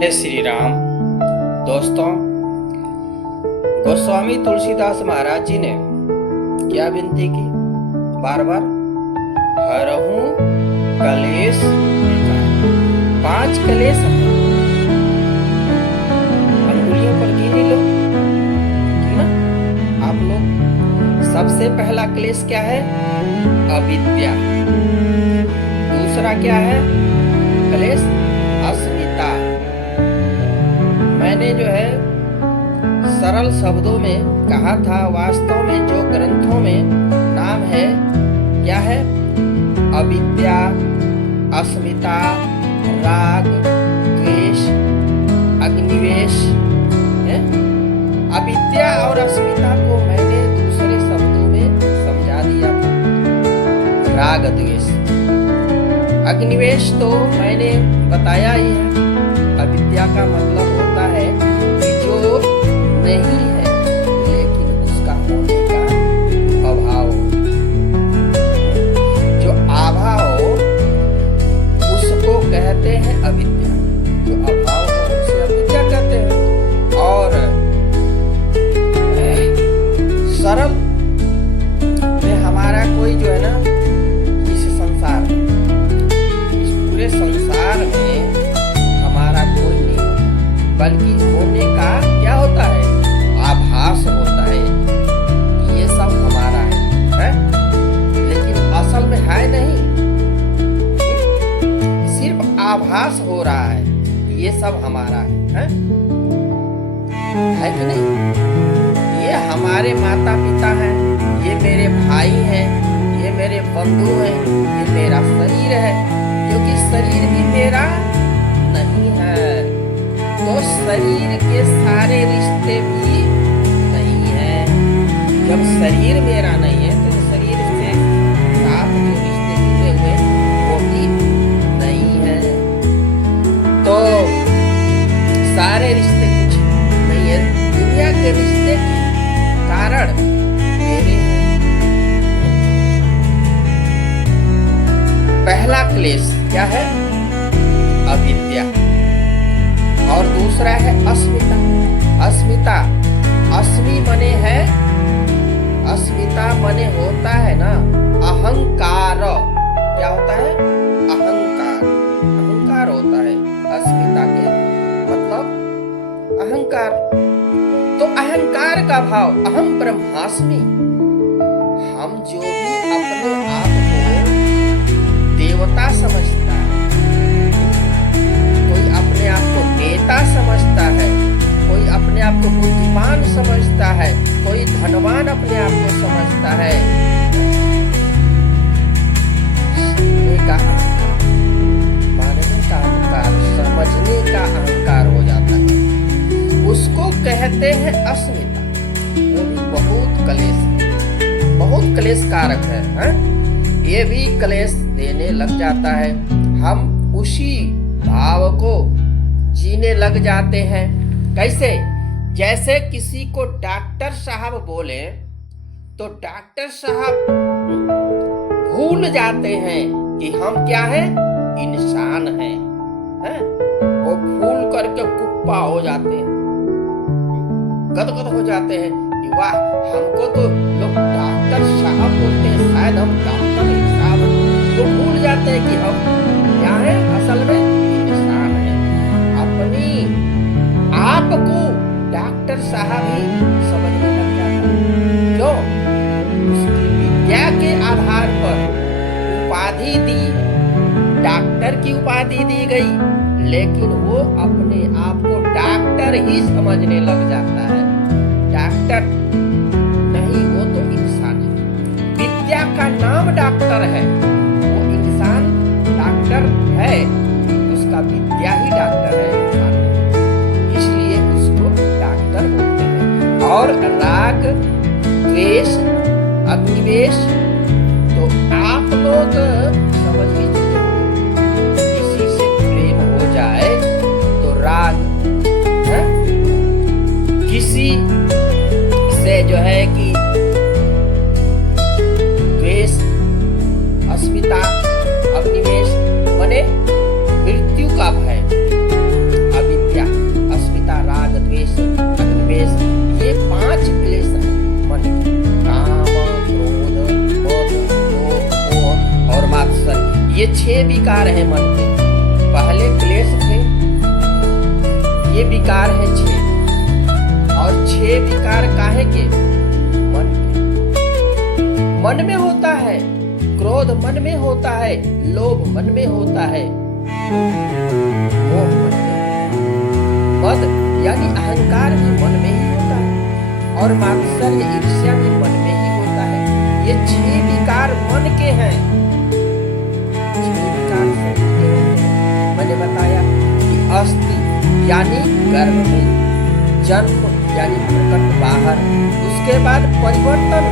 जय श्री राम। दोस्तों, गोस्वामी तुलसीदास महाराज जी ने क्या विनती की? बार बार हरहूं कलेश विकार। 5 कलेश हैं, अंगुलियों पर गिनी लो, ठीक ना? आप लोग, सबसे पहला क्लेश क्या है? अविद्या। दूसरा क्या है क्लेश? अस्मिता। मैंने जो है सरल शब्दों में कहा था, वास्तव में जो ग्रंथों में नाम है क्या है? अविद्या, अस्मिता, राग, द्वेष, अग्निवेश है। अविद्या और अस्मिता को मैंने दूसरे शब्दों में समझा दिया था। राग, द्वेष, अग्निवेश तो मैंने बताया ही है। अविद्या का मतलब होता है कि जो नहीं है लेकिन उसका होने का अभाव हो, जो अभाव हो उसको कहते हैं अविद्या। जो अभाव हो उसे अविद्या कहते हैं। और सरल में हमारा कोई जो है ना, इस संसार में, इस पूरे संसार में हमारा कोई नहीं, बल्कि होने का क्या होता है? आभास होता है। ये सब हमारा है? लेकिन असल में है नहीं, सिर्फ आभास हो रहा है। ये सब हमारा है कि नहीं? ये हमारे माता पिता हैं, ये मेरे भाई हैं, ये मेरे बंधु हैं, ये मेरा शरीर है, क्योंकि शरीर भी मेरा नहीं है। तो शरीर के सारे रिश्ते भी नहीं है। जब शरीर मेरा नहीं है तो शरीर से साथ जो रिश्ते जुड़े हुए वो भी नहीं है। तो सारे रिश्ते कुछ नहीं है। दुनिया के रिश्ते के कारण मेरे हैं। पहला क्लेश क्या है? अविद्या। और दूसरा है अस्मिता। अस्मिता, अस्मि मने है, अस्मिता मने होता है ना अहंकार। क्या होता है? अहंकार। अहंकार होता है अस्मिता के मतलब अहंकार। तो अहंकार का भाव अहम ब्रह्मास्मि। हम जो भी अपने आप को देवता समझता है, कोई अपने आप को नेता समझता है, कोई अपने आप को बुद्धिमान समझता है, कोई धनवान अपने आप को समझता है, मानने का अहंकार, समझने का अहंकार हो जाता है। उसको कहते हैं अस्मिता। वो भी बहुत क्लेश, बहुत क्लेश कारक है? ये भी क्लेश देने लग जाता है। हम उसी भाव को जीने लग जाते हैं। कैसे? जैसे किसी को डॉक्टर साहब बोले तो डॉक्टर साहब भूल जाते हैं कि हम क्या हैं? इंसान हैं। वो भूल करके कुप्पा हो जाते हैं, गदगद हो जाते हैं कि वाह, हमको तो लोग डॉक्टर साहब बोलते हैं, शायद हम डॉक्टर साहब। वो भूल जाते हैं कि हम क्या हैं? असल में इंसान हैं। अपनी आप को डॉक्टर साहब ही समझने लग जाता है। क्यों? उसकी विद्या के आधार पर उपाधि दी, डॉक्टर की उपाधि दी गई, लेकिन वो अपने आप को डॉक्टर ही समझने लग जाता है। डॉक्टर नहीं, वो तो इंसान है। विद्या का नाम डॉक्टर है, वो इंसान डॉक्टर है, उसका विद्या ही डॉक्टर है, इंसान है। इसलिए उसको डॉक्टर बोलते हैं। और राग, द्वेष, अग्निवेश तो आप लोग समझ ही चुके हैं। किसी से प्रेम हो जाए तो राग है? किसी से जो है कि द्वेष, अस्मिता, अग्निवेश मने मृत्यु का भय। अविद्या विकार है मन के। पहले क्लेश थे, ये विकार है 6, और 6 विकार काहे के? मन के। मन में होता है क्रोध, मन में होता है लोभ, मन में होता है मोह, मन में। मद यानी अहंकार भी मन में ही होता है, और मात्सर्य ईर्ष्या भी मन में ही होता है। ये 6 विकार मन के हैं। 6 विकार शरीर के होते हैं। मैंने बताया कि अस्थि यानी गर्भ में, जन्म यानी प्रकट बाहर, उसके बाद परिवर्तन।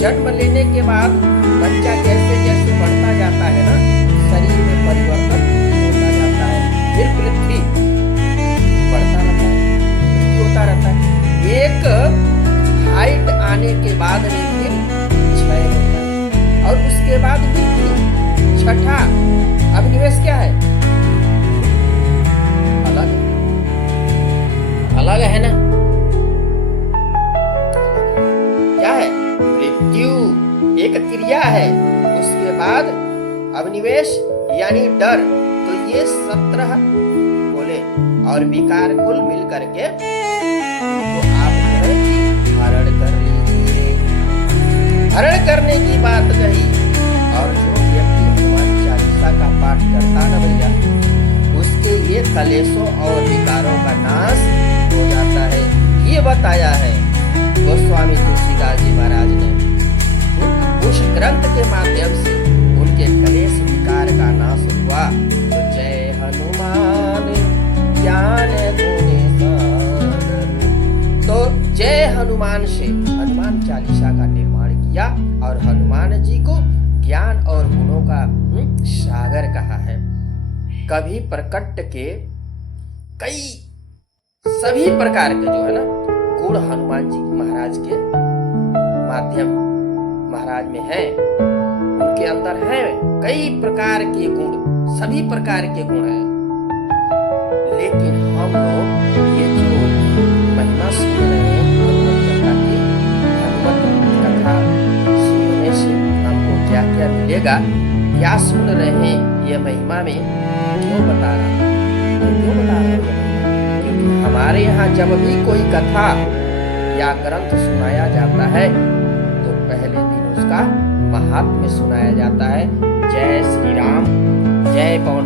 जन्म लेने के बाद बच्चा जैसे जैसे बढ़ता जाता है ना, शरीर में परिवर्तन होता जाता है। फिर पृथ्वी बढ़ता रहता है, पृथ्वी होता रहता है। एक हाइट आने के बाद में फिर क्षय होता है, और उसके बाद मृत्यु। छठा अभिनिवेश क्या है? अलग, अलग है ना? क्या है? मृत्यु एक क्रिया है, उसके बाद अभिनिवेश यानी डर। तो ये 17 बोले, और विकार कुल मिल करके तो आप हरण कर लीजिए। हरण करने की बात कही, और जो व्यक्ति हनुमान चालीसा का पाठ करता न भैया, उसके ये कलेशों और विकारों का नाश हो जाता है। ये बताया है गोस्वामी तुलसीदास जी महाराज ने। उस ग्रंथ के माध्यम से उनके कलेश विकार का नाश हुआ। तो जय हनुमान ज्ञान गुण सागर। तो जय हनुमान से हनुमान चालीसा का निर्माण किया, और हनुमान जी को ज्ञान और गुणों का सागर कहा है। कभी प्रकट के कई सभी प्रकार के जो है ना गुण हनुमान जी महाराज के माध्यम महाराज में है, उनके अंदर है कई प्रकार के गुण, सभी प्रकार के गुण हैं। लेकिन हम लोग ये जो महिमा सुन रहे हैं हनुमत कथा सुनने से हमको क्या क्या मिलेगा, क्या सुन रहे हैं ये महिमा में, क्यों बता रहा हूँ, क्यों बता रहा हूँ? क्योंकि हमारे यहाँ जब भी कोई कथा या ग्रंथ सुनाया जाता है तो पहले दिन उसका महात्म्य सुनाया जाता है। जय श्री राम, जय पवन